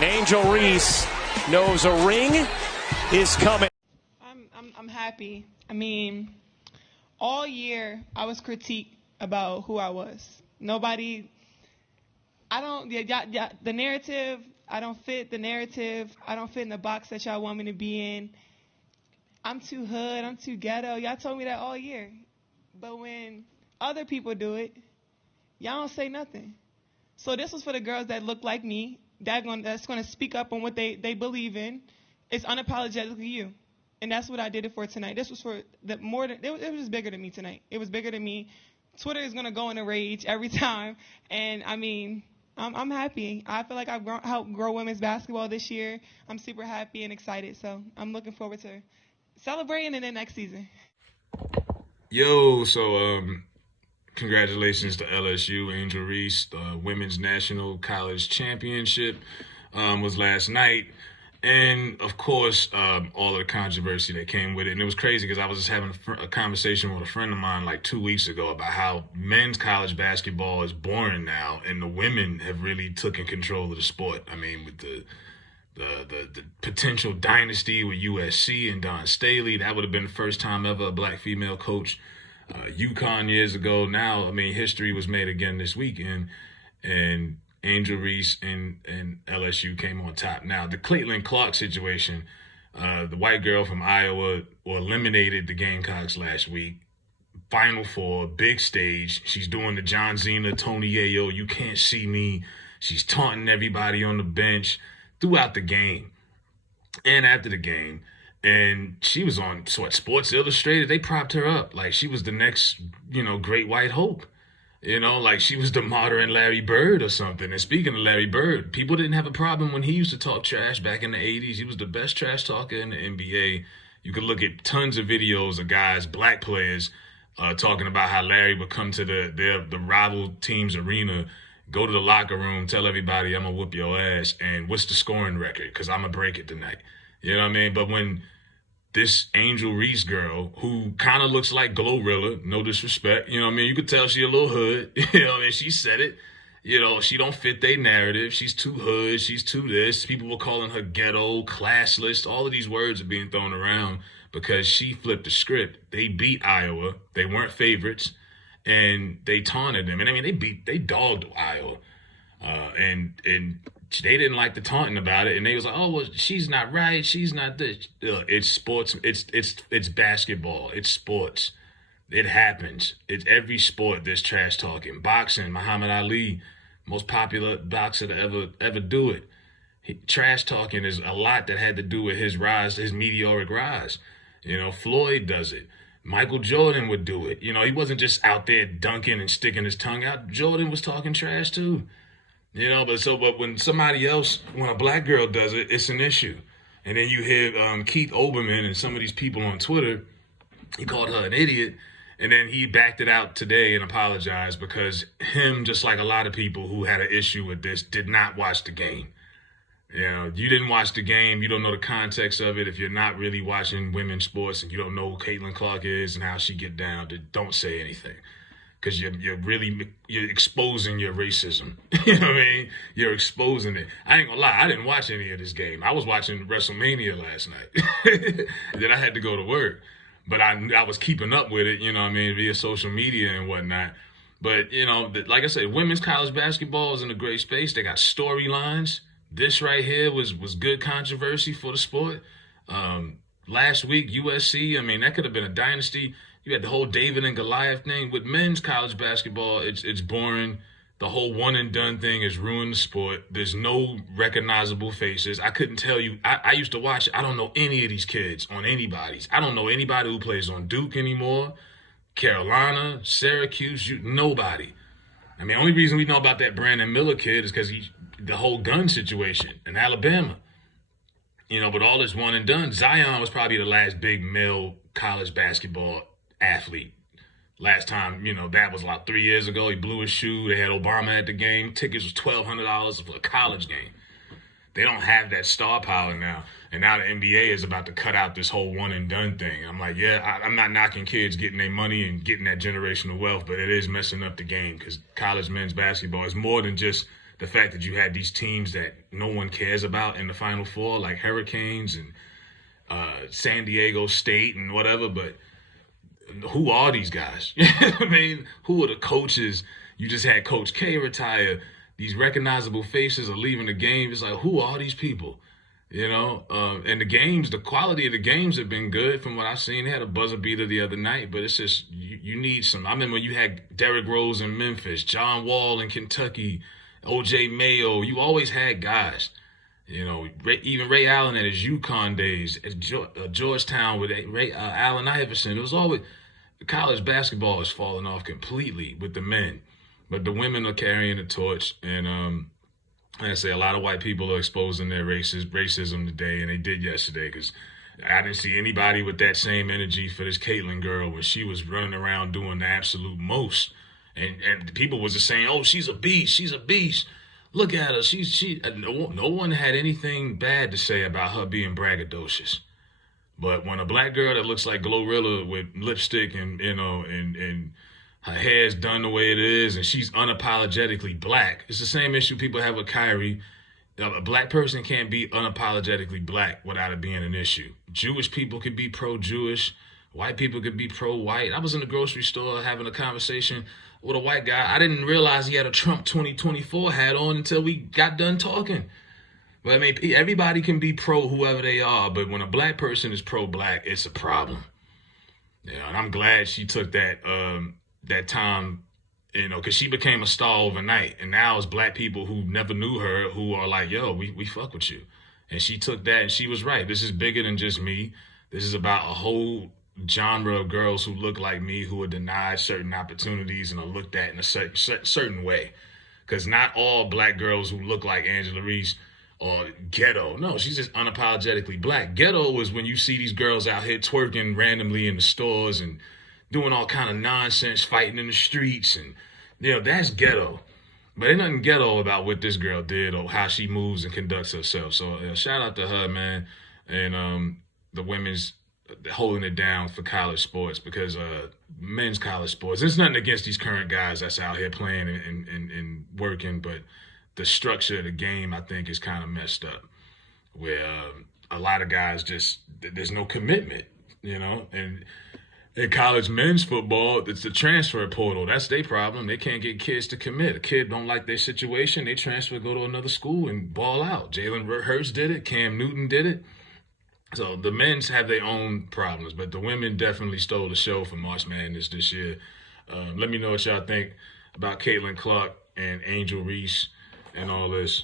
And Angel Reese knows a ring is coming. I'm happy. I mean, all year I was critiqued about who I was. The narrative, I don't fit the narrative. I don't fit in the box that y'all want me to be in. I'm too hood, I'm too ghetto. Y'all told me that all year. But when other people do it, y'all don't say nothing. So this was for the girls that look like me, that's going to speak up on what they believe in. It's unapologetically you. And that's what I did it for tonight. This was for it was just bigger than me tonight. It was bigger than me. Twitter is going to go in a rage every time. And, I mean, I'm happy. I feel like I've helped grow women's basketball this year. I'm super happy and excited. So I'm looking forward to celebrating in the next season. Yo, so congratulations to LSU, Angel Reese. The Women's National College Championship was last night. And, of course, all of the controversy that came with it. And it was crazy because I was just having a conversation with a friend of mine like 2 weeks ago about how men's college basketball is boring now and the women have really taken control of the sport. I mean, with the potential dynasty with USC and Don Staley, that would have been the first time ever a black female coach. UConn years ago. Now, I mean, history was made again this weekend. And Angel Reese and LSU came on top. Now, the Caitlin Clark situation, the white girl from Iowa eliminated the Gamecocks last week. Final Four, big stage. She's doing the John Cena, Tony Yayo, you can't see me. She's taunting everybody on the bench throughout the game and after the game. And she was on Sports Illustrated. They propped her up like she was the next, great white hope. Like she was the modern Larry Bird or something. And speaking of Larry Bird, people didn't have a problem when he used to talk trash back in the 80s. He was the best trash talker in the NBA. You could look at tons of videos of guys, black players, talking about how Larry would come to the rival team's arena, go to the locker room, tell everybody, I'm going to whoop your ass, and what's the scoring record? Because I'm going to break it tonight. You know what I mean? But when this Angel Reese girl, who kind of looks like Glorilla, no disrespect, you know what I mean? You could tell she a little hood, you know what I mean? She said it, she don't fit their narrative. She's too hood, she's too this. People were calling her ghetto, classless. All of these words are being thrown around because she flipped the script. They beat Iowa. They weren't favorites, and they taunted them. And I mean, they dogged Iowa, and they didn't like the taunting about it, and they was like, "Oh, well, she's not right. She's not this." It's sports. It's basketball. It's sports. It happens. It's every sport. There's trash talking. Boxing. Muhammad Ali, most popular boxer to ever do it. Trash talking is a lot that had to do with his rise, his meteoric rise. Floyd does it. Michael Jordan would do it. He wasn't just out there dunking and sticking his tongue out. Jordan was talking trash too. But when somebody else, when a black girl does it, it's an issue. And then you hear Keith Olbermann and some of these people on Twitter, he called her an idiot, and then he backed it out today and apologized because him, just like a lot of people who had an issue with this, did not watch the game. You didn't watch the game. You don't know the context of it. If you're not really watching women's sports and you don't know who Caitlin Clark is and how she get down, don't say anything. Because you're exposing your racism. You know what I mean? You're exposing it. I ain't gonna lie, I didn't watch any of this game. I was watching WrestleMania last night. Then I had to go to work. But I was keeping up with it, via social media and whatnot. But, like I said, women's college basketball is in a great space. They got storylines. This right here was good controversy for the sport. Last week, USC, that could have been a dynasty. You had the whole David and Goliath thing. With men's college basketball, it's boring. The whole one and done thing has ruined the sport. There's no recognizable faces. I couldn't tell you. I used to watch it. I don't know any of these kids on anybody's. I don't know anybody who plays on Duke anymore, Carolina, Syracuse, nobody. The only reason we know about that Brandon Miller kid is because the whole gun situation in Alabama. But all this one and done. Zion was probably the last big male college basketball athlete. Last time, that was like 3 years ago. He blew his shoe. They had Obama at the game. Tickets was $1,200 for a college game. They don't have that star power now. And now the NBA is about to cut out this whole one and done thing. I'm like, I'm not knocking kids getting their money and getting that generational wealth, but it is messing up the game because college men's basketball is more than just the fact that you had these teams that no one cares about in the Final Four, like Hurricanes and San Diego State and whatever, but who are these guys? I mean, who are the coaches? You just had Coach K retire. These recognizable faces are leaving the game. It's like, who are these people? You know, and the quality of the games have been good from what I've seen. They had a buzzer beater the other night, but it's just, you need some. I remember when you had Derrick Rose in Memphis, John Wall in Kentucky, O.J. Mayo. You always had guys. You know, even Ray Allen at his UConn days, at Georgetown with Allen Iverson. It was always, college basketball has fallen off completely with the men, but the women are carrying the torch. And like I say, a lot of white people are exposing their racism today, and they did yesterday, because I didn't see anybody with that same energy for this Caitlyn girl when she was running around doing the absolute most. And people was just saying, oh, she's a beast. She's a beast. Look at her. No one had anything bad to say about her being braggadocious. But when a black girl that looks like Glorilla with lipstick and, you know, and her hair's done the way it is, and she's unapologetically black. It's the same issue people have with Kyrie. A black person can't be unapologetically black without it being an issue. Jewish people could be pro-Jewish. White people could be pro-white. I was in the grocery store having a conversation with a white guy. I didn't realize he had a Trump 2024 hat on until we got done talking. But I mean, everybody can be pro whoever they are, but when a black person is pro-black, it's a problem. Yeah, and I'm glad she took that time, you know, because she became a star overnight. And now it's black people who never knew her who are like, yo, we fuck with you. And she took that, and she was right. This is bigger than just me. This is about a whole genre of girls who look like me, who are denied certain opportunities and are looked at in a certain way. Because not all black girls who look like Angela Reese or ghetto. No, she's just unapologetically black. Ghetto is when you see these girls out here twerking randomly in the stores and doing all kind of nonsense, fighting in the streets, and, you know, that's ghetto. But ain't nothing ghetto about what this girl did or how she moves and conducts herself. So shout out to her, man, and the women's holding it down for college sports, because men's college sports, there's nothing against these current guys that's out here playing and working, but the structure of the game, I think, is kind of messed up, where a lot of guys just, there's no commitment, you know. And in college men's football, it's the transfer portal. That's their problem. They can't get kids to commit. A kid don't like their situation, they transfer, go to another school and ball out. Jalen Hurts did it. Cam Newton did it. So the men's have their own problems, but the women definitely stole the show for March Madness this year. Let me know what y'all think about Caitlin Clark and Angel Reese and all this.